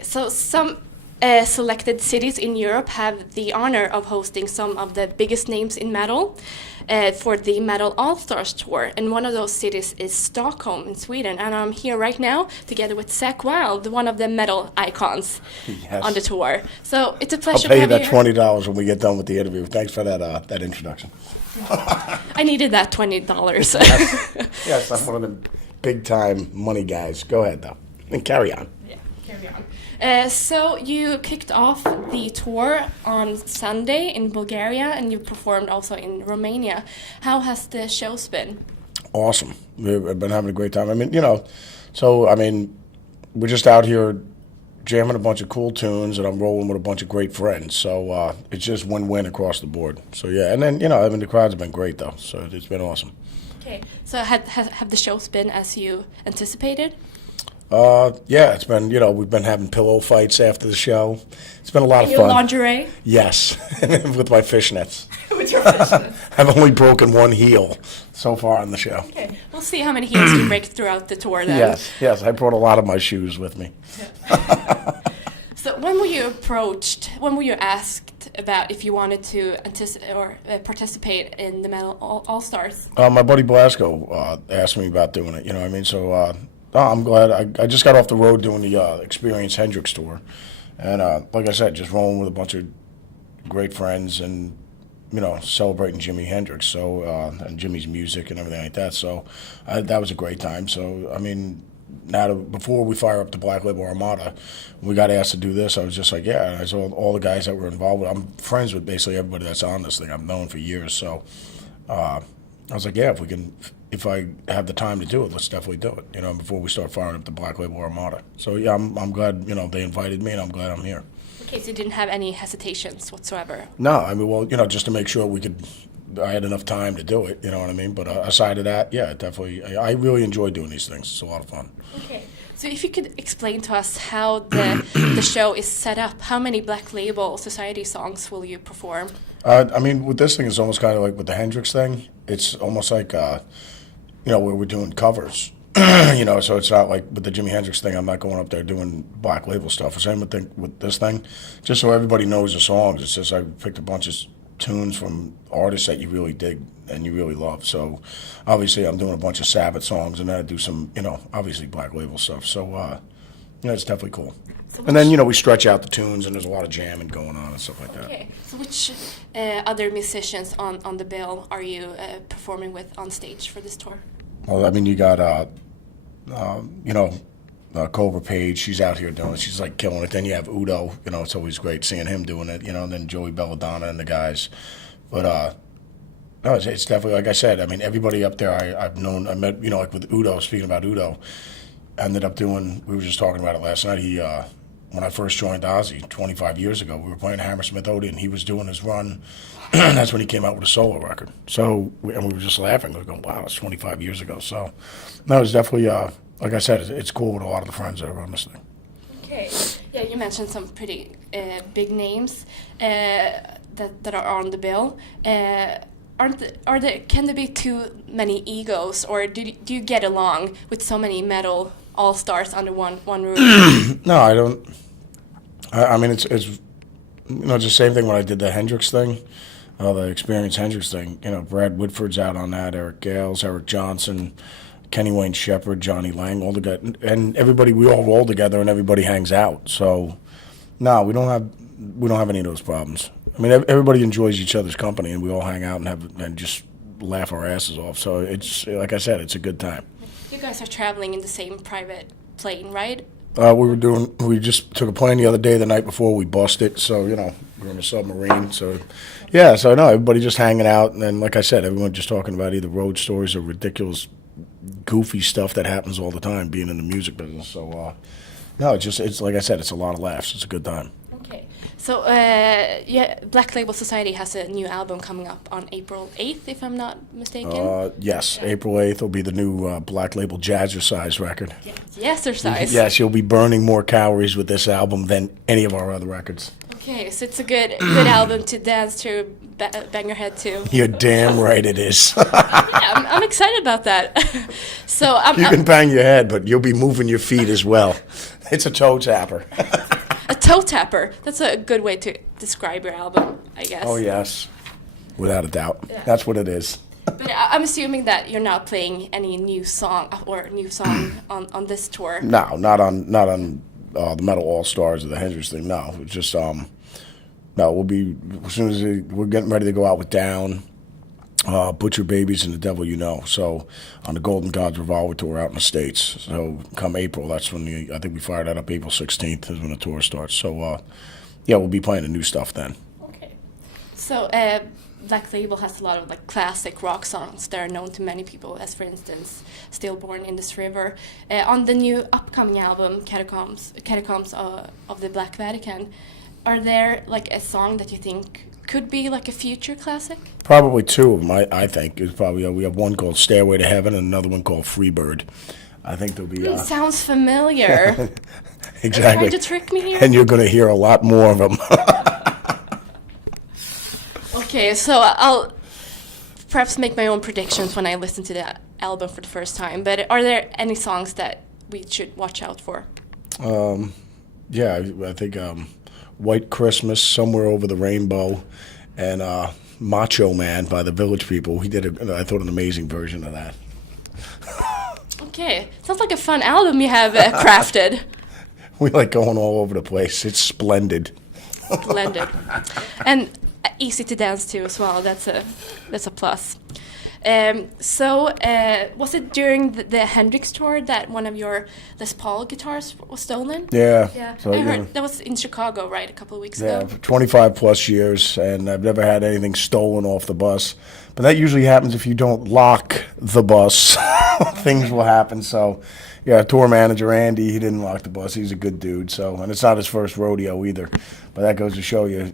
So some selected cities in Europe have the honor of hosting some of the biggest names in metal for the Metal All-Stars tour, and one of those cities is Stockholm in Sweden. And I'm here right now together with Zakk Wylde, one of the metal icons on the tour. So it's a pleasure. I'll pay you that $20 when we get done with the interview. Thanks for that introduction. I needed that $20. Yes, I'm one of the big time money guys. Go ahead though, and carry on. Yeah, carry on. So you kicked off the tour on Sunday in Bulgaria, and you performed also in Romania. How has the shows been? Awesome. We've been having a great time. I mean, we're just out here jamming a bunch of cool tunes, and I'm rolling with a bunch of great friends. So it's just win-win across the board. So yeah, and then the crowds have been great though. So it's been awesome. Okay. So have the shows been as you anticipated? Yeah, it's been, we've been having pillow fights after the show. It's been a lot of fun. Your lingerie? Yes, with my fishnets. With your fishnets. I've only broken one heel so far on the show. Okay, we'll see how many heels you break throughout the tour then. Yes, I brought a lot of my shoes with me. Yeah. So when were you asked about if you wanted to participate in the Metal All-Stars? My buddy Blasco asked me about doing it, you know what I mean? So I'm glad. I just got off the road doing the Experience Hendrix tour. And like I said, just rolling with a bunch of great friends and, celebrating Jimi Hendrix, so and Jimmy's music and everything like that. So that was a great time. So, I mean, before we fire up the Black Label Armada, we got asked to do this. I was just like, yeah. And I saw all the guys that were involved with. I'm friends with basically everybody that's on this thing. I've known for years. So I was like, yeah, if I have the time to do it, let's definitely do it, before we start firing up the Black Label Armada. So, yeah, I'm glad, they invited me, and I'm glad I'm here. Okay, so you didn't have any hesitations whatsoever? No, I mean, well, just to make sure I had enough time to do it, you know what I mean? But aside of that, yeah, definitely, I really enjoy doing these things. It's a lot of fun. Okay, so if you could explain to us how the show is set up, how many Black Label Society songs will you perform? I mean, with this thing, it's almost kind of like with the Hendrix thing. It's almost like, where we're doing covers, so it's not like with the Jimi Hendrix thing, I'm not going up there doing Black Label stuff. The same with this thing, just so everybody knows the songs. It's just I picked a bunch of tunes from artists that you really dig and you really love. So obviously I'm doing a bunch of Sabbath songs, and then I do some, obviously Black Label stuff. So, it's definitely cool. So and then, we stretch out the tunes, and there's a lot of jamming going on and stuff like that. Okay. So which other musicians on the bill are you performing with on stage for this tour? Well, I mean, you got, Cobra Page. She's out here doing it. She's, like, killing it. Then you have Udo. It's always great seeing him doing it, and then Joey Belladonna and the guys. But, no, it's definitely, like I said, I mean, everybody up there I met, like with Udo, speaking about Udo, ended up doing, we were just talking about it last night, he, when I first joined Ozzy 25 years ago, we were playing Hammersmith Odeon. He was doing his run. That's when he came out with a solo record. So, we were just laughing. We were going, wow, that's 25 years ago. So, no, it's definitely, like I said, it's cool with a lot of the friends that are on this thing. Okay. Yeah, you mentioned some pretty big names that are on the bill. Can there be too many egos, or do you get along with so many metal all-stars under one roof? No, I don't. I mean, it's it's the same thing when I did the Hendrix thing, the Experience Hendrix thing. Brad Whitford's out on that, Eric Gales, Eric Johnson, Kenny Wayne Shepherd, Johnny Lang, all the guys, and everybody. We all roll together, and everybody hangs out. So, no, we don't have any of those problems. I mean, everybody enjoys each other's company, and we all hang out and just laugh our asses off. So it's, like I said, it's a good time. You guys are traveling in the same private plane, right? We just took a plane the other day, the night before we busted. So, we're in a submarine. So, yeah, so no, everybody just hanging out. And then, like I said, everyone just talking about either road stories or ridiculous, goofy stuff that happens all the time being in the music business. So, no, it's like I said, it's a lot of laughs. It's a good time. Okay. So, Black Label Society has a new album coming up on April 8th, if I'm not mistaken. Yes, yeah. April 8th will be the new Black Label Jazzercise record. Jazzercise? Yes, you'll be burning more calories with this album than any of our other records. Okay, so it's a good album to dance to, bang your head to. You're damn right it is. Yeah, I'm excited about that. So you can bang your head, but you'll be moving your feet as well. It's a toe tapper. A toe tapper. That's a good way to describe your album, I guess. Oh, yes. Without a doubt. Yeah. That's what it is. But I'm assuming that you're not playing any new song on this tour. No, not on the Metal All-Stars or the Hendrix thing. No, it's just no. We'll be as soon as we're getting ready to go out with Down, Butcher Babies, and The Devil You Know. So on the Golden Gods Revolver tour out in the States. So come April, that's when I think we fired that up. April 16th is when the tour starts. So yeah, we'll be playing the new stuff then. Okay. So Black Label has a lot of like classic rock songs that are known to many people, as for instance, "Stillborn in This River." On the new upcoming album, Catacombs of the Black Vatican, are there like a song that you think could be like a future classic? Probably two of them. I think is probably we have one called "Stairway to Heaven" and another one called "Freebird." I think there'll be. Sounds familiar. Exactly. Are you trying to trick me here? And you're going to hear a lot more of them. Okay, so I'll perhaps make my own predictions when I listen to the album for the first time. But are there any songs that we should watch out for? Yeah, I think "White Christmas," "Somewhere Over the Rainbow," and "Macho Man" by the Village People. He did I thought, an amazing version of that. Okay, sounds like a fun album you have crafted. We like going all over the place. It's splendid. Splendid. And easy to dance to as well. That's a plus. So was it during the Hendrix tour that one of your Les Paul guitars was stolen? Yeah. Yeah. So, I heard that was in Chicago, right, a couple of weeks yeah, ago. for 25 plus years, and I've never had anything stolen off the bus. But that usually happens if you don't lock the bus. Things will happen. So, yeah, tour manager Andy, he didn't lock the bus. He's a good dude. So, and it's not his first rodeo either. But that goes to show you,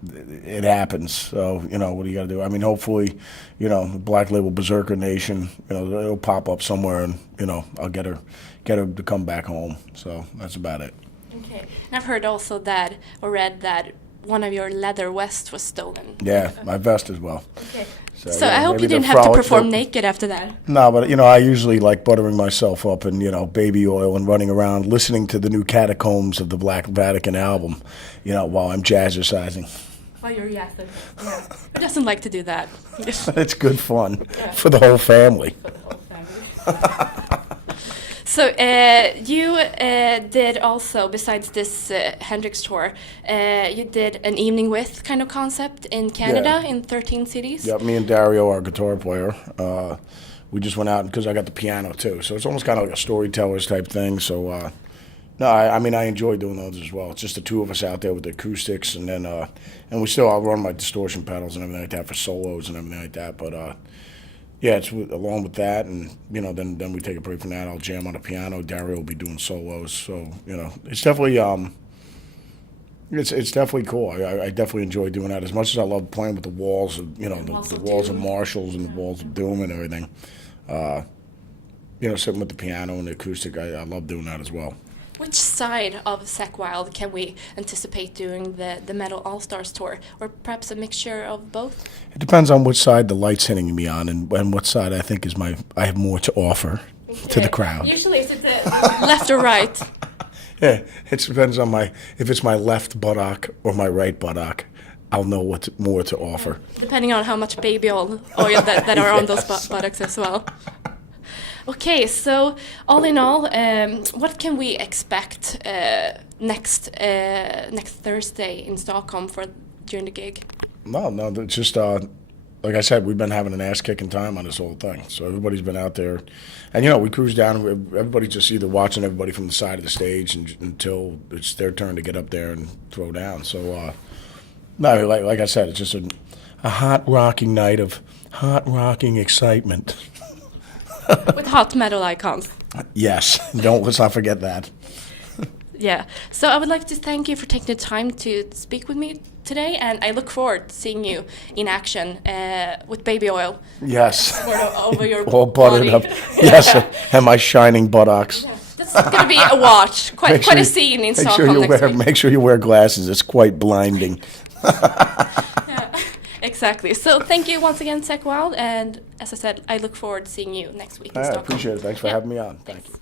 it happens. So, what do you got to do? I mean, hopefully, the Black Label Berserker Nation, it'll pop up somewhere, and I'll get her to come back home. So that's about it. Okay, and I've heard also that or read that one of your leather vests was stolen. Yeah, my vest as well. Okay. So yeah, I hope maybe you didn't the have to frolic perform fit. naked after that. No, but I usually like buttering myself up in baby oil and running around listening to the new Catacombs of the Black Vatican album, while I'm jazzercising. While you're yapping. Yeah. Who doesn't like to do that? It's good fun for the whole family. For the whole family. So you did also, besides this Hendrix tour, you did an evening with kind of concept in Canada in 13 cities. Yeah, me and Dario, our guitar player, we just went out because I got the piano too. So it's almost kind of like a storytellers type thing. So no, I mean I enjoy doing those as well. It's just the two of us out there with the acoustics, and then I'll run my distortion pedals and everything like that for solos and everything like that. But yeah, it's along with that, and then we take a break from that. I'll jam on the piano. Dario will be doing solos. So it's definitely it's definitely cool. I definitely enjoy doing that as much as I love playing with the walls of the walls of Marshalls and the walls of Doom and everything. Sitting with the piano and the acoustic, I love doing that as well. Which side of Zakk Wylde can we anticipate during the Metal All-Stars tour? Or perhaps a mixture of both? It depends on which side the light's hitting me on and what side I think I have more to offer to the crowd. Usually is it left or right? Yeah, it depends on if it's my left buttock or my right buttock, I'll know what's more to offer. Depending on how much baby oil that are on those buttocks as well. Okay, so all in all, what can we expect next Thursday in Stockholm during the gig? No, it's just like I said, we've been having an ass-kicking time on this whole thing. So everybody's been out there, and we cruise down. Everybody's just either watching everybody from the side of the stage until it's their turn to get up there and throw down. So no, like I said, it's just a hot rocking night of hot rocking excitement. With hot metal icons. Yes, let's not forget that. Yeah, so I would like to thank you for taking the time to speak with me today, and I look forward to seeing you in action with baby oil. Yes. Over your all buttered body. up. Yes, and my shining buttocks. Yeah. That's going to be a watch. Quite a scene in Stockholm next week. Make sure you wear glasses. It's quite blinding. Yeah, exactly. So thank you once again, Zakk Wylde, and as I said, I look forward to seeing you next week in Stockholm. I appreciate it. Thanks for having me on. Thank you.